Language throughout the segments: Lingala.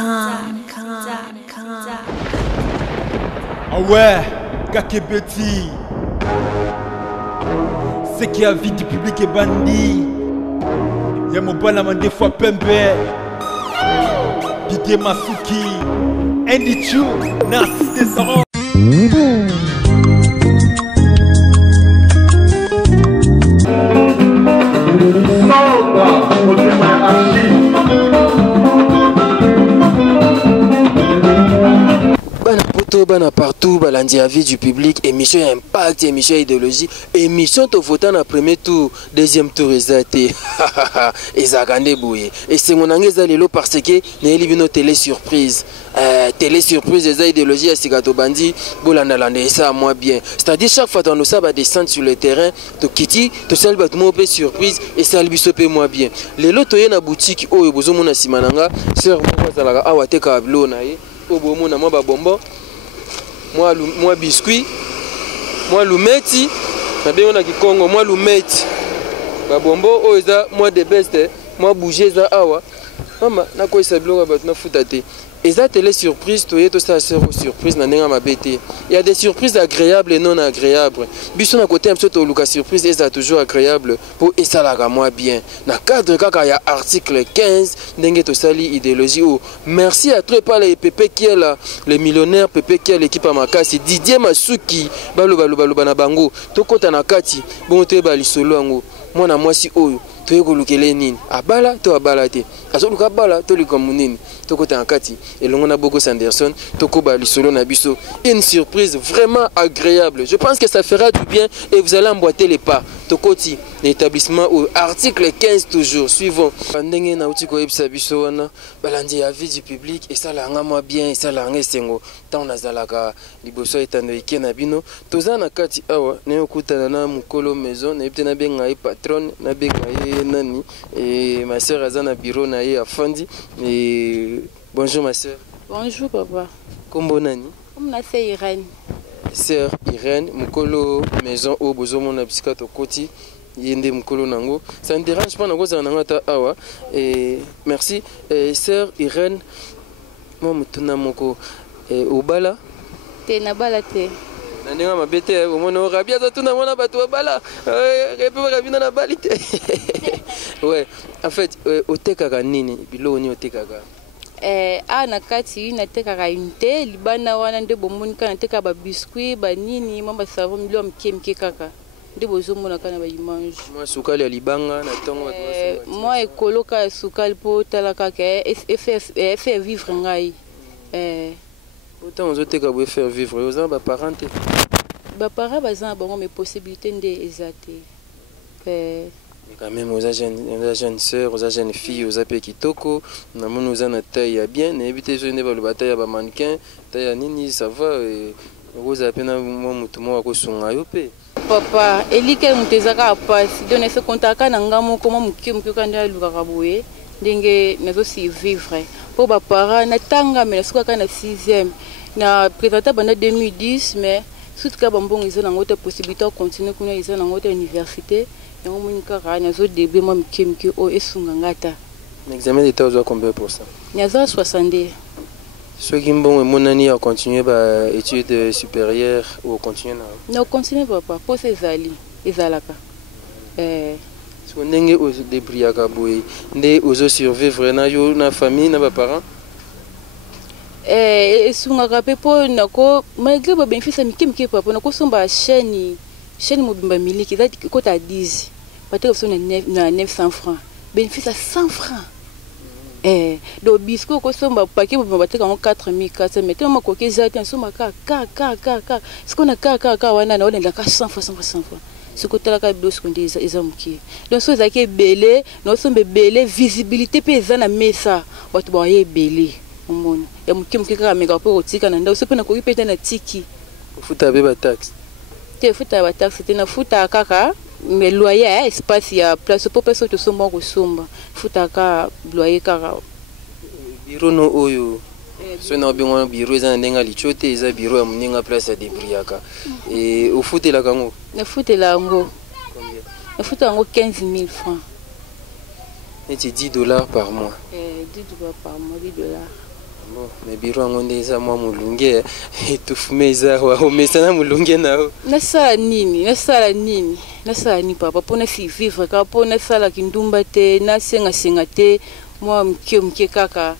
Ah ouais, Kakebeti. C'est qui a vie du public et bandit. Y'a mon balama des fois Pembe. Didier Masuki. Andy Chou, Narcisse Desarons. Bana partout, balandi à vie du public, émission impact, émission idéologie, émission to votant na premier tour, deuxième tour exacté. Ezagande bouye. Et c'est mon angeza lelo parce que ne libino télé surprise. Télé surprise eza idéologie à Sigato Bandi, bolanda lande ça moi bien. C'est-à-dire chaque fois qu'on ça va descendre sur le terrain, to kiti, to salba tout pe surprise et salbi sope moi bien. Lelo toye na boutique oyo bozo mona simananga, sœur moi zalaka awa teka ablo na ye, obo mona moi ba bonbon. Moi biscuit, moi lumeti, on a qui Congo, moi lumeti, babombo, oza, moi de best, moi bouger za awa, maman, na quoi ça bloque na foutate. Et ça télé surprise, tu es tout ça surprise na nenga ma bête. Il y a des surprises agréables et non agréables. Bisson à côté un peu de Lucas surprise et ça toujours agréable pour et ça la moi bien. Na cadre kaka il y a article 15 dengue to sali idéologie ou merci à toi par les PP qui est là, les millionnaires PP qui est l'équipe à Makasi Didier Masuki balo na bango to kota na kati bon te bali solo ngo moi na moi si oyo to ekolukele nini abala to abala te azoluka bala to likomunini to kota na kati et l'on a beaucoup Sanderson toko bali solo na biso une surprise vraiment agréable. Je pense que ça fera du bien et vous allez emboîter les pas tokoti l'établissement au article 15 toujours suivant ndenge na utiko ebisa biso wana balandi ya vie du public et ça la nga moi bien et ça la nga sengo tant nazalaka liboso etando ikena bino toza na kati awa ne okutana na mukolo maison na ebite na benga patron na benga nani et ma sœur azana bureau na ye afandi et bonjour ma sœur. Bonjour papa. Kombo nani? Comme na c'est Irène. Sœur Irène mukolo maison au bozomo na bisika to koti yende mukolo nango. Ça ne dérange pas nango za nangata awa et merci sœur Irène moi mutuna moko obala te na bala te. Nanga mabete au mono rabia za tuna mona batu bala repe rabina na balite. Ouais, en fait otekaka nini bilo ni otekaka na kati na tekaka unité libana wana nde bomonika na teka ba biscuit ba nini mamba savo milio mkemke kaka nde bozomona kana ba image moi sukali ya libanga na tongo moi ekoloka sukali po talaka ke fait vivre ngai autant on teka bo faire vivre aux ba parents ba parents bazana bango mes possibilités nde ezate quand même aux jeunes sœurs, aux jeunes filles, aux apés kitoko, na mon aux ana taille bien, n'évitez je ne pas le bataille à mannequin, taille nini ça va et aux apés na moi mutumo à kosunga yope. Papa, elike mutezaka passe, donner ce contact na ngamo comment mukimki kanda lukaka boye, ndenge nazo si vivre. Pour ba para na tanga mais suka kana 6e, na présenté pendant 2010 mais tout cas bonbon ils ont une possibilité de continuer kuna ils ont une université. L'examen d'état aux combien pour ça? Il y a 70. Ceux qui ont mon année à continuer bah études supérieures ou continuer non continuer pas pour ces alliés les alaka ce qu'on est aux débris à Kaboué des aux survivre na yo na famille na ba parents sunga kape po nako malgré ba bénéfice mikimki papa nako somba chaîne mobimba miliki za kota 10 peut-être na 900 francs bénéfice à 100 francs do bisco ko somba paquet mobimba bateka 4400 mais tellement ko kezati somba ka ce qu'on a ka wana na ona ka 100 francs ce que tu as ka bilos ko ndeza ezamuki donc so zaki belé no sombe belé visibilité pe za na mesa watu ba ye belé omona ya mukimki ka mega po tika na ndo so pe na ko ipeta na tiki futa be ba taxe te futa ba taxe te na futa kaka mais loyer espace ya place pour personne to somba ko somba futa ka loyer kaka bureau no oyo so na bingo bureau eza ndenga lichote eza bureau ya mninga place ya debriaka et au futa la kango na futa la ngo combien na futa ngo 15000 francs et $10 par mois 10 dollars par mois $10 Bon, mais biro yango nde eza mwa molunge etufume eza omesana molunge nao. Nasala nini papa mpona survivre kaka mpo nasalaki ndumba te nasengasenga te mwa moke kaka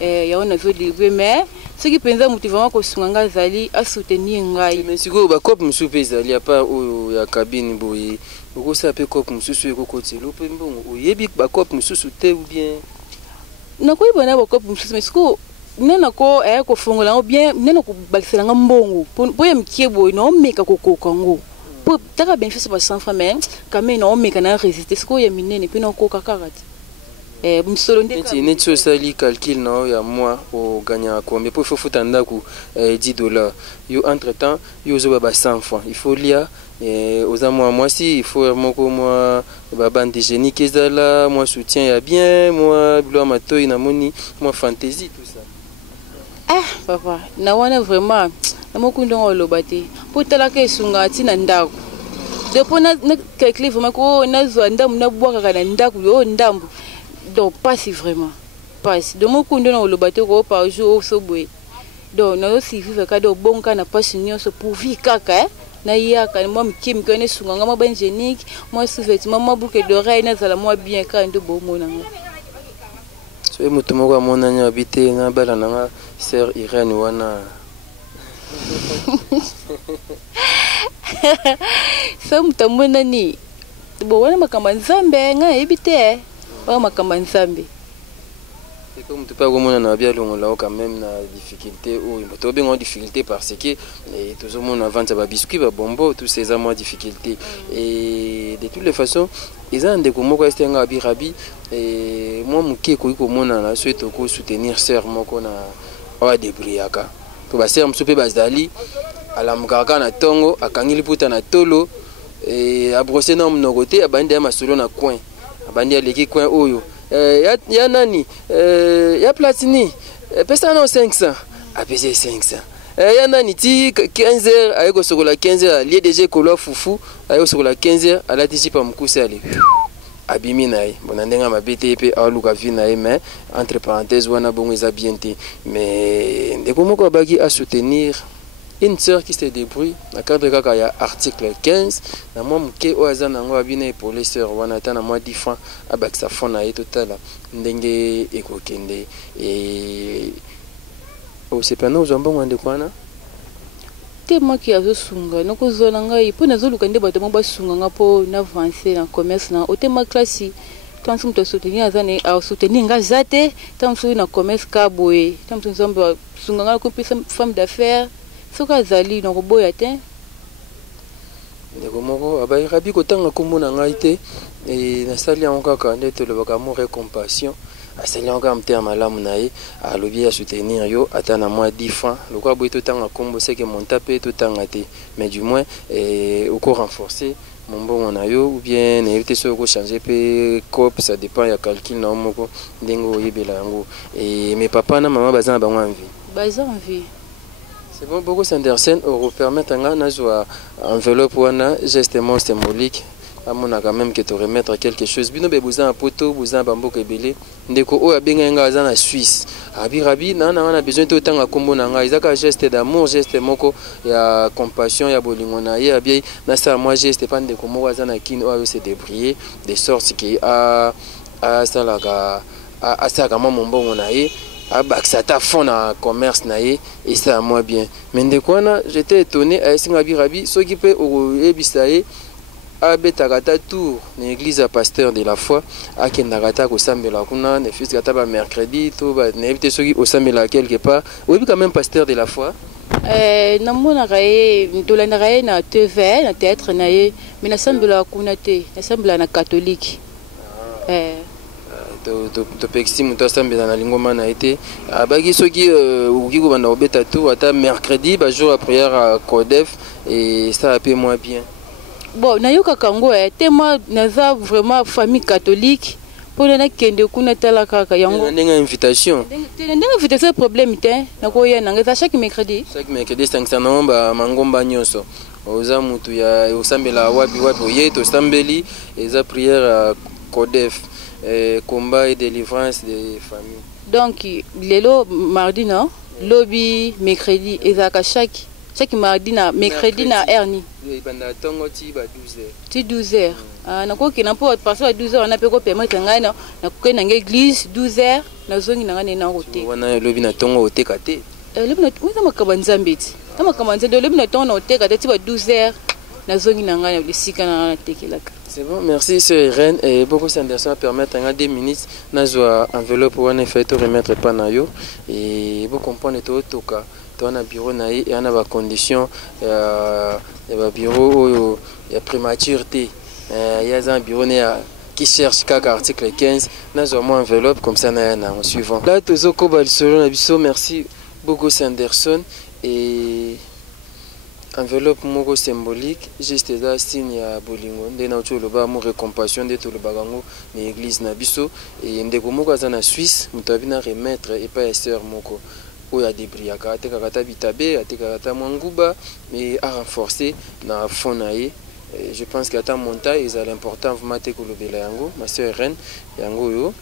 yango nazodelive mais soki mpenza motu vraiment kosunga ngai azali asoutenir ngai. Mais sikoyo bakope mosusu mpe ezali apart oyo ya kabine boye okosala mpe kope mosusu ekokotela mpe mbongo oyebi bakope mosusu te ou bien nakoyeba na bakope mosusu mais sikoyo nena ko kofongola yango bien nena kobakisela nga mbongo mpo ya mokie boye naomeka kokoka yango mpo taka bénéfice ba 100 francs mais quand même naomeka na résister sikoyo ya minene mpe nakoka kaka te msolo neti osali calcul na oyo ya mwa oganyaka combien mpo ifo futa ndako $10 yo entre temps yo ozoba ba 100 francs il faut lia oza mwa mwasi il faut moko mwa babande hygiénique ezala mwa soutien ya bien mwa bilo ya matoi namoni mwa fantaisie tout ça. Papa na wana vraiment namokunda ngo loba te mpo talaka esunga ntina ndako depo na calcule vraiment ko nazwa ndambu nabwakaka na ndako yo ndambu donc passe vraiment passe donc mokunda ngo loba te ko par jour so boye donc na aussi vivre ka do bonka na passe nyonso pour vie kaka na yaka moi mkim ko ne sunga nga mwa hygiénique moi sous-vêtement moi boucle d'oreille nazala moi bien ka ndo bomona nga so mutu moko amonani abite na bala nanga sœur Irène wana sa mutu amonani bo wana makamba nzambe nga ebite wana makamba nzambe et comme tu peux comment on a bien longo quand même na difficulté ou to bien en difficulté parce que tout le monde avant ça va biscuit va bombo tous ces mois difficulté et de toutes les façons ils ont des comment quoi c'était un rabi et moi muké ko komona na souhaite ko soutenir sœur moko na wa debriaka to ba sœur msupe bazali ala mukaka na tongo akangili puta na tolo et a brosser na mnoko te abandi ya masolo na coin abandi ya leki coin oyo ya nani ya platini pesa na 500 apese 500 ya nani ti 15h ayeko sokola 15h lié déjà kolo fufu ayeko sokola 15h alati jipa mkusa ali abimi naye bona ndenga mabete pe aluka vi naye mais entre parenthèses wana bongo eza bien te mais ndeko moko baki à soutenir une sœur qui se débrouille na cadre kaka ya article 15 na moi muke o aza nango abina pour les sœurs wana ta na moi 10 francs abakisa fond na ye totala ndenge ekokende et o sepana ozambongo ndeko wana te maki azosunga nakozala ngai mpo nazoluka nde bato mo basunga nga mpo naavance na commerce na otema classe tanso moto asoutenir aza ne asoutenir nga aza te ntango mosusu na commerce ka boye ntango mosusu nzambe asunga nga nakopesa femme d'affaires soki azali na koboya te ndeko moko abayirabi kotanga kombo na ngai te nasali yango kaka nde tolobaka amour et compassion asali yango kaka motema malamu na ye alobi ya soutenir yo ata na mwa 10 francs lokwa boye totanga kombo seke monta mpe totanga te mais du moins oko renforcer mombongo na yo ou bien nayebi te soki okochange mpe cope ça dépend ya calcul na yo moko ndenge oyebela yango mais papa na mama baza na bango envie baza envie. C'est bon, beaucoup Sandersen au permettre à jouer enveloppe ou un geste symbolique. À mon quand même que te remettre quelque chose. Bino besoin un poteau, besoin un bambou kebele. Ndeko o abenga nga za na Suisse. Rabi na a besoin de temps à combo na nga. Izaka geste d'amour, geste moko ya compassion ya bolingo na ye abi na ça moi geste pas ndeko moko za na kin o se débrouiller de sorte que a ça la a ça comme mon bon na ye. Ça t'a fond dans commerce naé et ça moi bien mais ndeko wana j'étais étonné à singa birabi so qui peut au ebisaye a betakata tour l'église à pasteur de la foi a kendakata ko sambela kuna ne fils kata ba mercredi to ba n'evite so qui au sambela quelque part oui quand même pasteur de la foi namona kaye ndolanda kaye na TV na théâtre naé mais na sambela kuna te na sambela na catholique to pexi muto asambela na lingoma na été abaki soki uki ko banda obeta tout ata mercredi ba jour à prière à Codef et ça a peu moins bien bon na yoka kango tema naza vraiment famille catholique pour na kende kuna tala kaka yango ndenge invitation problème te na ko ya nanga chaque mercredi 500 nomba mangomba nyonso oza mutu ya osambela wapi ye to sambeli eza prière à Codef combat et délivrance des familles. Donc lelo mardi non lobby mercredi ezaka chaque mardi na mercredi na herni banda tongo ti ba 12h ti 12h na ko ke na po passer à 12h na pe ko permettre ngai na ko na église 12h na zongi na ngane na rote wana lobby na tongo oteka te lobby na uza makaba nzambe ti na makaba nzambe lobby na tongo na oteka te ti ba 12h na zongi na ngane le sika na tekelaka. C'est bon, merci Sœur Irène et beaucoup Sanderson à permettre en 2 minutes na enveloppe ou en effet to remettre pas na yo et vous comprendre to toka to na bureau na et on a ba condition ba bureau ya prématurité il y a un bureau qui cherche kaka article 15 na mo enveloppe comme ça na en suivant là tozo ko ba solo na biso merci beaucoup Sanderson et enveloppe moko symbolique juste là signe ya bolingo nde na ucho loba mo récompassion de tout le bagango na église na biso et ndeko moko aza na Suisse mutabi na remettre et pas sœur moko oya debriaka te kakata bitabe ate kakata mwanguba mais à renforcer na fond na ye je pense que ata monta est l'important vraiment te ko lobela yango ma sœur Reine yango yo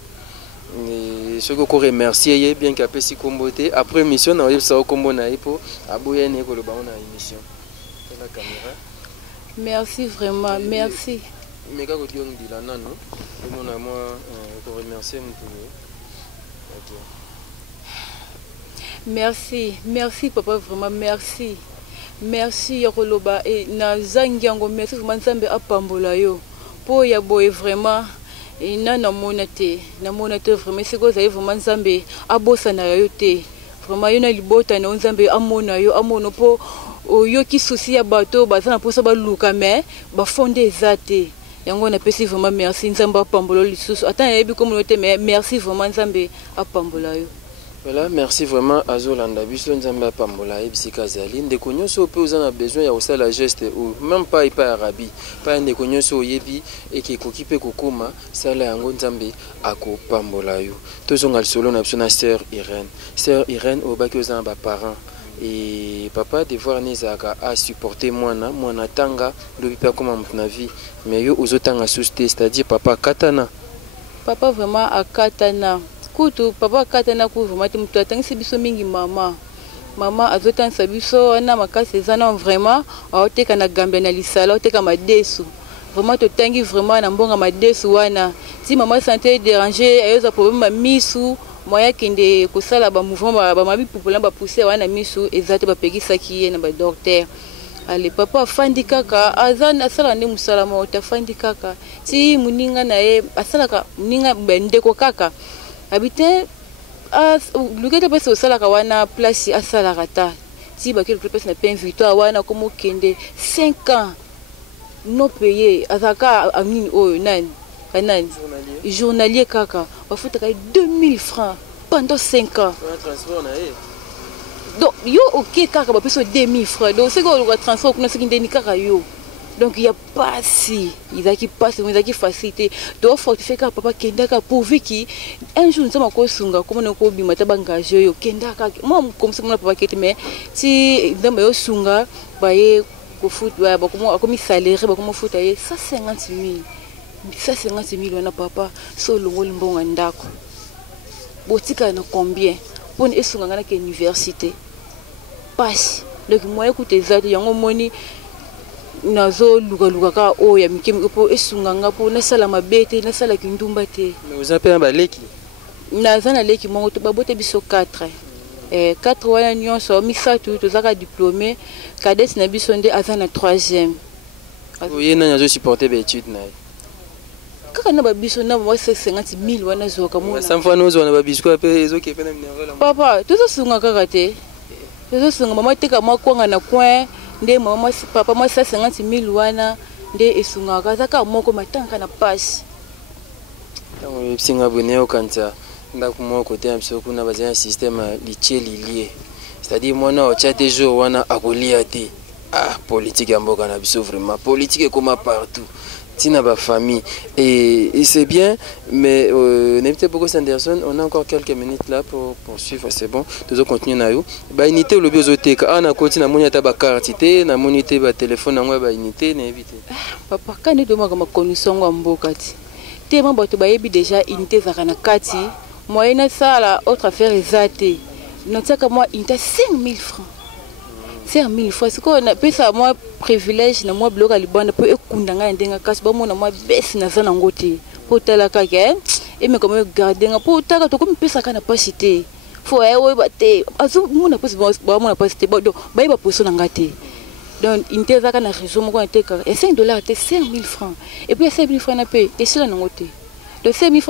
et ce que ko remercier bien qu'après si kombote après mission na yo sa kombo na ipo aboya ne ko loba na émission. La caméra. Merci vraiment, merci. Mais quand tu dis là, non, mon amour, pour remercier merci, merci papa, vraiment merci. Merci Yakoloba et na zangiango merci vraiment Nzambe apambola yo. Po ya boye vraiment et na monate vraiment c'est quoi ça vraiment Nzambe abosa na yo te. Vraiment yo na libota na Nzambe amona yo amono po oyo ki souci ya bato bazana posa baluka mais ba fondé ezate yango na pesi vraiment merci Nzambe apambola lisusu ata yebi communauté mais merci vraiment Nzambe apambola yo. Voilà, merci vraiment à Zolanda biso Nzambe apambola ebisika zali ndeko nyonso pe uzana besoin ya osala geste ou même pas ipa arabi pas ndeko nyonso oyebi et qui kokipe kokoma sala yango Nzambe akopambola yo tozonga solo na biso na sœur Irène obaki uzana ba parents et papa devoir nezaka a supporter mwana tanga lobi pa comme na vie mais yo ozotanga susté c'est-à-dire papa katana vraiment akatana kutu papa katana ku vraiment mutu atangisi biso mingi mama azotanisa biso na makasi ezana vraiment aoteka na Gambia na lisala aoteka madesu vraiment totangi vraiment na mbonga madesu wana si mama santé déranger ayoza problème ma misu moya kende kosala ba mouvement ba mabi populaire ba pousser wana misu ezate ba pegisaki ye na ba docteur ale papa afandi kaka azana asala ndi musala mo tafandi kaka ti muninga na ye asalaka muninga bendeko kaka habite lukete pesa osalaka wana place asalaka ta ti bakeli place na pain victoire wana komo kende 5 ans non payé azaka amini oyo nani journalier kaka bafutaka 2000 francs pendant 5 ans. Donc yo ok kaka ba peso 2000 francs donc c'est quoi le transport kuna siki ndeni kaka yo donc il y a pas si il a qui passe mais il a qui facilité donc fortifier ka papa kendaka pourvu qui un jour nous sommes ko sunga comme on ko bima ta bangaje yo kendaka moi comme ça mon papa qui mais si ndamba yo sunga ba ye ko foot ba comme salaire ba comme foot aye 150 000 wana papa so longoli mbonga ndako botika na combien pour esunga ngana ke université passe donc moi écoute ezati yango moni nazo luka ka o ya mikemi po esunga nga po na sala mabete na sala kindumba te mais vous appelez ba leki nazana leki mongo to babote biso 4 4 wana nyonso misatu tozaka diplômé cadet na biso nde azana 3e oye na nazo supporter ba étude na kaka na babiso na moi 50 000 wana zoka mona samfa nozo na babisko pe ezoke pe na minerval papa tozo sunga kaka te tozo sunga mama teka makwanga na coin nde mama papa moi 50 000 wana nde esunga kaka moko matanga na passe donc singa boneo kanta ndako moko te amso kuna bazana système lié c'est-à-dire moi na ochate jour wana akolia te politique ya mboka na biso vraiment politique comme partout tina ba famille et c'est bien mais n'évitez beaucoup Sanderson on a encore quelques minutes là pour poursuivre c'est bon toujours continuer na yo ba unité le biozoteka na koti na moni ta ba carte te na moni te ba téléphone na ngwa ba unité na éviter papa quand ne demande ma condition ngwa mboka ti te mamba to ba yebi déjà unité za kana kati moyenne ça la autre affaire ezate notiaka moi inta 5000 francs 5000 francs c'est quoi na pesa moi privilège na moi bloc à libanda pour ekunda nga ndenga kasi ba mona moi besi na zana ngote pour tala kaka et mais comme garder nga pour taka to comme pesa kana pas cité faut ouais baté azu mona pas ba mona pas cité ba do ba ba poso na ngate donc inte za kana réseau mo ko teka et $5 te 5000 francs et puis 5000 francs na paye et cela na ngote de 5000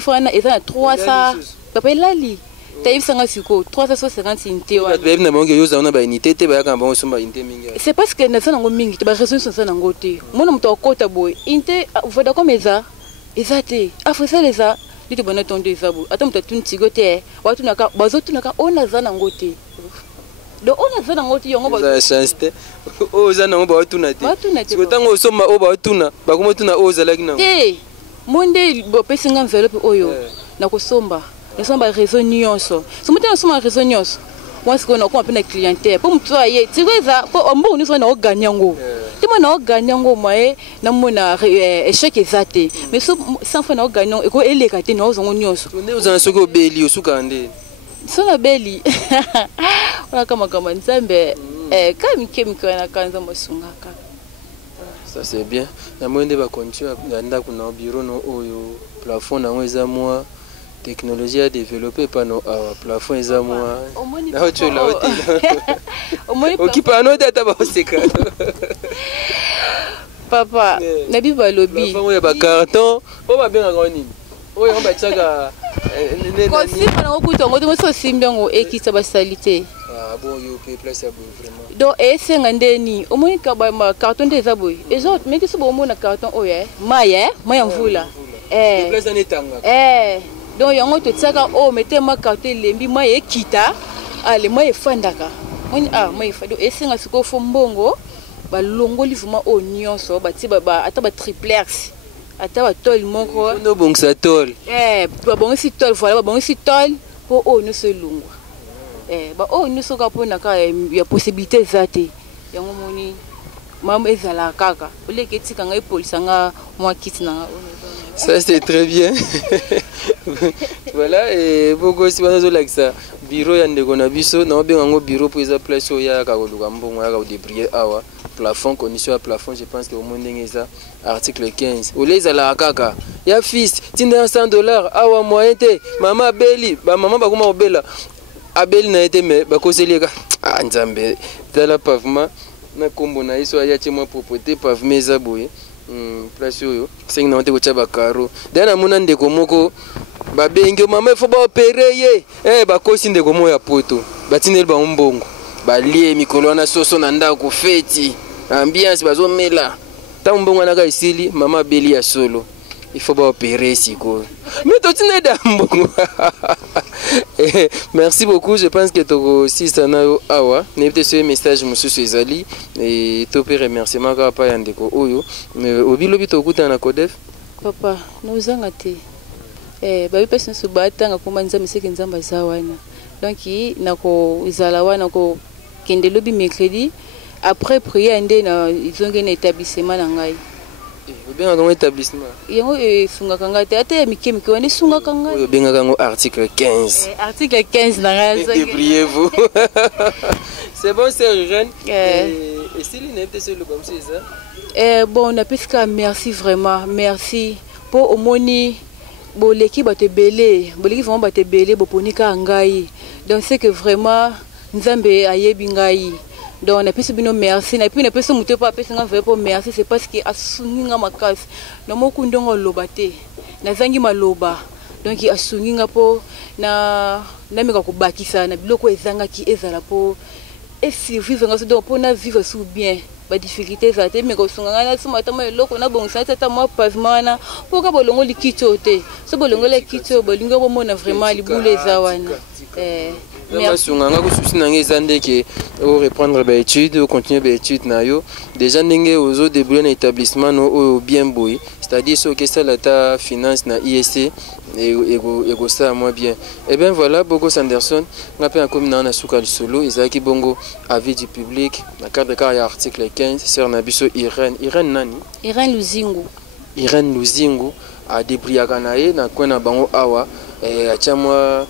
francs na eza 300 papa lali c'est parce que naza nango mingi te bareson sosa nango te mona moto akota boye inte vodacom eza te afrisel eza lite bona tondo eza boye ata moto atuni tigo te batunaka bazotunaka oyo naza nango te donc oyo naza nango te yango chance te oyo oza nango baotuna te ntango osomba oyo baotuna bakomotuna oyo ozalaki nango te monde bopesi nga enveloppe oyo nakosomba nasomba réseau nyonso somote nasomba réseau nyonso moi ce qu'on a comme une clientèle pour moi ye tu vois ça pour on nous na oganya ngo tu moi na oganya ngo moi na mona échec ezate mais sans fois na oganya eko eleka te na ozongo nyonso ne ozana soko obeli osuka nde so na beli ona kama nzambe kami kemiko na kanza mosungaka. Ça c'est bien na mwende ba continue na kuna bureau no oyo plafond na ngweza moi technologie a développé par nos plafond et moi na tu la hôtel okipa no data ba seka papa na bi ba lobby plafond ya ba carton o ba benga ngoni o yo ba tsaka ko si na ko to ngoto so simbengo ekisa ba salite bon yo pe place ya bon vraiment donc esenga ndeni omoni ka ba carton de zaboy et autres mais que so bo mona carton oyo maya mvula place na tanga donc yango to tsaka o mete ma carte lembi ma ekita ale ma efandaka oni ma efado esenga siko fo mbongo ba longoli vuma o nyonso ba ti ba ata ba triplex ata ba tol moko no bongsa tol ba bongsi tol voilà ba bongsi tol po o no se lungwa ba o no so ka pona ka ya possibilité zate yango moni mama ezala kaka ole ke tika nga police nga moi kiti na ça c'est très bien. Voilà et beaucoup si on like ça bureau ya ndeko na biso na obenga ngo bureau pour eza place oya ka koluka mbongo ya ka débrier awa plafond condition à plafond je pense que au monde ngeza article 15 ole ezala kaka ya fils tinda $100 awa moyen te mama beli ba mama ba kuma obela abeli na ete me ba koseli ka nzambe tala pavement na kombo na iso ya chema propreté pavement eza boye place oyo sengi na ndeko cha bakaro dana mona ndeko moko babengi mama il faut ba opérer ye ba kosi ndeko mo ya poto batineli ba mbongo balie mikolo na soso na ndako feti ambiance bazomela ta mbongo na ka isili mama beli ya solo il faut pas opérer siko mais toi tu n'es d'ambongo. Merci beaucoup, je pense que tu si ça na awa n'était ce message monsieur Ezali et to pe remerciement ka pa yandeko oyo mais obilobi to kuta na Codef papa nous angate ba bi personne se batanga ko manza miseke nzamba zawana donc nako izala wana ko kende lobi mercredi après prier ande na izonge na établissement na ngai benga ngo établissement yango sunga kanga te ate mikemike wani sunga kanga benga ngo article 15 article 15 na raza débrouillez-vous. C'est bon c'est Irène et Céline n'est pas seule comme ça bon on a plus qu'à merci vraiment merci pour omoni boleki bate belé boleki vraiment bate belé boponika ngai donc c'est que vraiment nzambe ayebi ngai. Donc on a plus de merci et puis on a plus de muté pas plus de pour merci c'est parce que asunginga makas na mokundongo lobate na zangi maloba donc asunginga po na meka ko bakisa na biloko ezanga ki ezala po et survivre ngaso donc pour na vivre sous bien ba difficulté za te meka sunga na suma ta ma loko na bongsa ta ma pavement na pour ka bolongo likito te so bolongo le kito bolingo bo mona vraiment libule za wana merci nganga ko susi na ngezande ke o reprendre ba études ou continuer ba études na yo déjà ndenge ozo débrouiller na établissement no bien boy c'est-à-dire ce que ça la ta finance na ISC et ça moi bien et bien voilà Bogo Sanderson ngape en comme na suka solo ezaki bongo avis du public na cadre car article 15 sœur Nabiso Irène nani Irène Luzingu a débrouillé kanaye na kwena bango awa atia mwa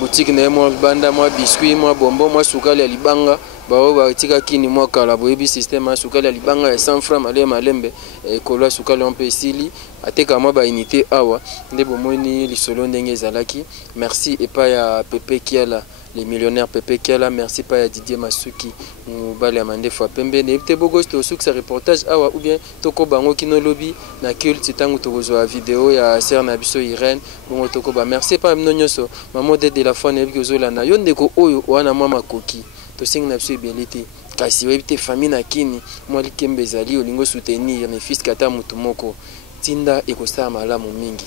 boutique na ye mwa banda mwa biscuit mwa bonbon mwa sukali ya libanga bao batika kini mwa kala boyebi système ya sukali ya libanga ya 100 francs male malembe ekolo ya sukali mpe esili ateka mwa baunité awa nde bomoni lisolo ndenge ezalaki. Merci epai ya Pepe Kiala les millionnaires Pepe Kiala, merci pas à Didier Masuki mobali ya mandefu ya pembe na ebite bogos tosuki sa reportage awa ou bien toko bango kino lobby na culte tango tokozwa video ya sœur na biso Irène bongo toko ba merci pas mno nyonso maman de la foi na ebiki ozolanda yo ndeko oyo wana mwa makoki tosengi na biso ebelete kasi oyebi te famille na kini mwa likembe ezali olingo soutenir ne fils kata mutu moko tinda ekosala malamu mingi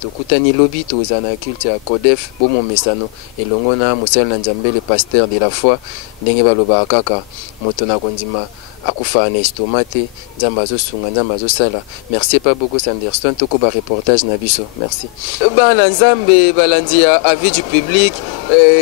tokutani lobi toza na culte ya Codef bomo mesano elongo na mosali na Nzambe le pasteur de la foi ndenge baloba kaka moto na kondima akufa na estomate Nzambe azosunga Nzambe azosala. Merci pas beaucoup Sanderson toko ba reportage na biso merci bana Nzambe balandi ya avis du public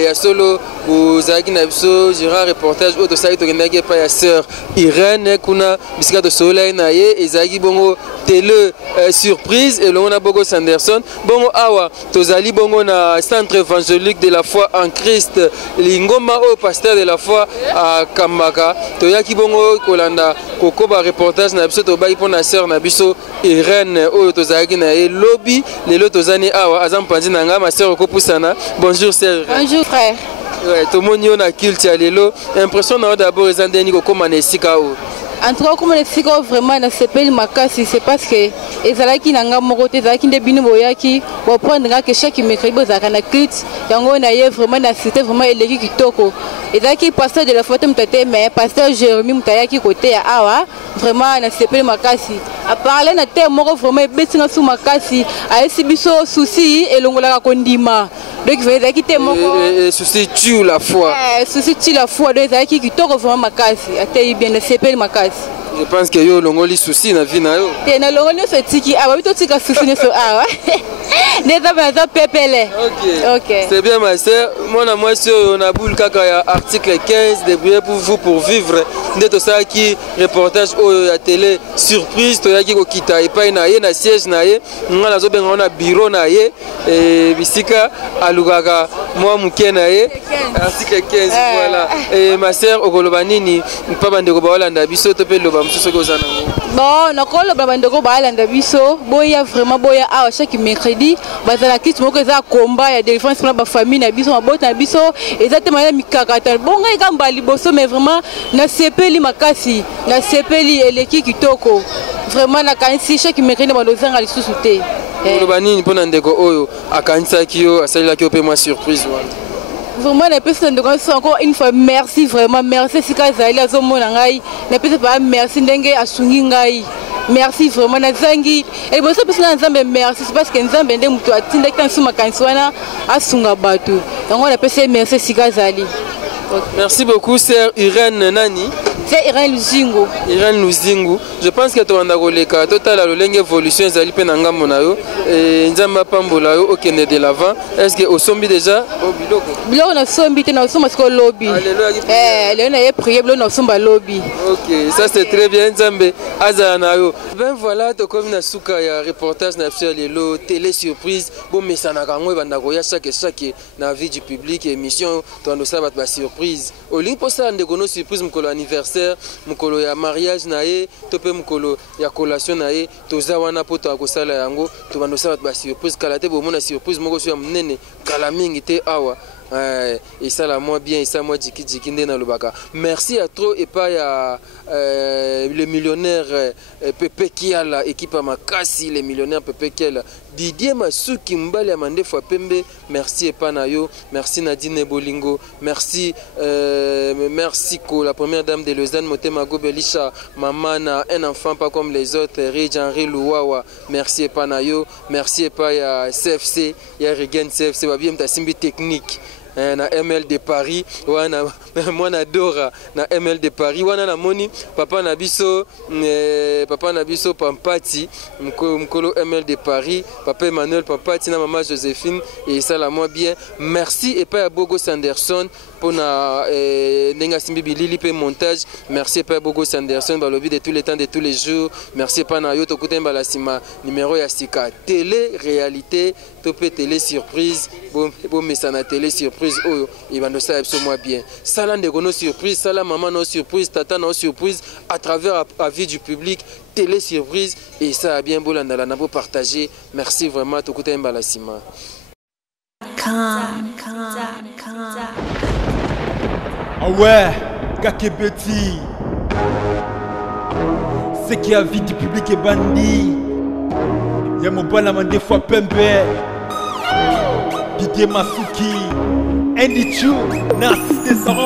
ya solo bozalaki na biso jira reportage oyo tosali tokendaki epai ya sœur Irène kuna bisika tosolai na ye ezalaki bongo tele surprise elongo na bogo Sanderson bongo awa tozali bongo na centre évangélique de la foi en Christ lingoma oyo pasteur de la foi à Kambaka toyaki bongo kolanda kokoba reportage na biso tobaki mpona sœur na biso Irène oyo tozalaki na ye lobi lelo tozani awa aza mpanzi na nga ma sœur okopusana. Bonjour sœur. Bonjour frère. Ouais, tomoni yo na culte ya lelo impression na yo d'abord eza ndeni kokoma na esika oyo. En tout cas, comme les psychos vraiment na sepeli makasi, c'est parce que ezalaki nanga moko te ezalaki nde bino boyaki bo prendre nga que chaque mercredi bozaka na culte yango na ye vraiment na cité vraiment eleki kitoko ezalaki pasteur de la foi mtate mais pasteur Jérémy mutayaki côté ya awa vraiment na sepeli makasi a parler na te moko vraiment ebesinga su makasi aesi biso souci elongolaka kondima donc ezalaki te moko souci tue la foi souci tue la foi donc ezalaki kitoko vraiment makasi atei bien na sepeli makasi. Je pense que yo longoli souci na vie na yo. Te na longoli so tiki awa bito tika souci ne so awa. Neza bana pepele. OK. C'est bien ma sœur. Moi sur on a boule kaka ya article 15 débrouiller pour vous pour vivre. Ndeto ça qui reportage au ya télé surprise to yaki ko kita epai na ye na siège na ye ngala zo benga na bureau na ye bisika alugaka moi muke na ye article 15 voilà. Et ma sœur okoloba nini pa bandeko ba Holanda biso to pe loba mususu ko zana ngo. Bon, nakoloba bandeko ba Holanda biso boya vraiment boya awa chaque mercredi bazala kit moko za combat ya défense pour la famille na biso mabota na biso exactement ya mikakata bonga ikamba liboso mais vraiment na sepeli makasi na sepeli eleki kitoko vraiment na kanisi chaque mercredi bandozanga lisusu te. Koloba nini pona ndeko oyo akanisaki yo asalaki yo pe moi surprise wana. Vraiment, la personne de encore une fois merci vraiment merci si kazali azomona ngai na pesa pas merci ndenge asungi ngai merci vraiment na zangi et bon ça parce que nzambe merci c'est parce que nzambe ndenge mutu atinda kan suma kanswana asunga batu donc on appelle merci si kazali. Merci beaucoup sœur Irène nani. C'est Irène Luzingu. Irène Luzingu. Je pense que tu as un total évolution ezali pe na ngambo na yo et nzamba pambola yo okende de l'avant. Est-ce que au sombi déjà au biloko? Biloko na sombi te na somba ko lobby. Le na ye prier biloko na somba lobby. OK, ça c'est très bien nzambe azana na yo. Ben voilà to comme na suka ya reportage na sur lelo télé surprise bo mesana kango banda ko ya chaque na vie du public émission to ando sa ba surprise. Au link pour ça ndeko no surprise mukolo anniversaire mukolo ya mariage na ye to pe mukolo ya collation na ye toza wana poto akosala yango to bando sa ba surprise kala te bo mona surprise moko so ya munene kala mingi te awa. Et ça la moi bien et ça moi jiki nde na lobaka. Merci à trop et pas ya le millionnaire Pepe Kiala équipe à makasi les millionnaires Pepe Kiala Didier Masuki mbali ya mandefu ya pembe merci et pas na yo merci Nadine Bolingo merci merci ko la première dame de Lausanne Motema Gobelisha maman na un enfant pas comme les autres Rich Henry Louawa merci et pas na yo merci et pas ya CFC ya Regen CFC ba bien ta simbi technique na ML de Paris wana mwana Dora na ML de Paris wana na moni papa na biso Pampati mkolo ML de Paris papa Emmanuel Pampati na maman Joséphine et ça la moi bien merci et pas Bogo Sanderson pour na Nenga Simbi Bilili pe montage merci pas Bogo Sanderson balobi de tous les temps de tous les jours merci pas na yo to kutemba la sima numéro ya sika télé réalité topé télé surprise bon mesana télé surprise oyo et bando ça absolument bien sala ndeko no surprise sala maman no surprise tata no surprise à travers avis du public télé surprise et ça a bien bolanda la nabo partager merci vraiment to kutemba la sima Ah ouais, Kakebeti. Ce qui a vie du public est bandit. Y'a mon balama des fois Pembe. Didier Masuki. Andy Chou, Narcisse des Sarons.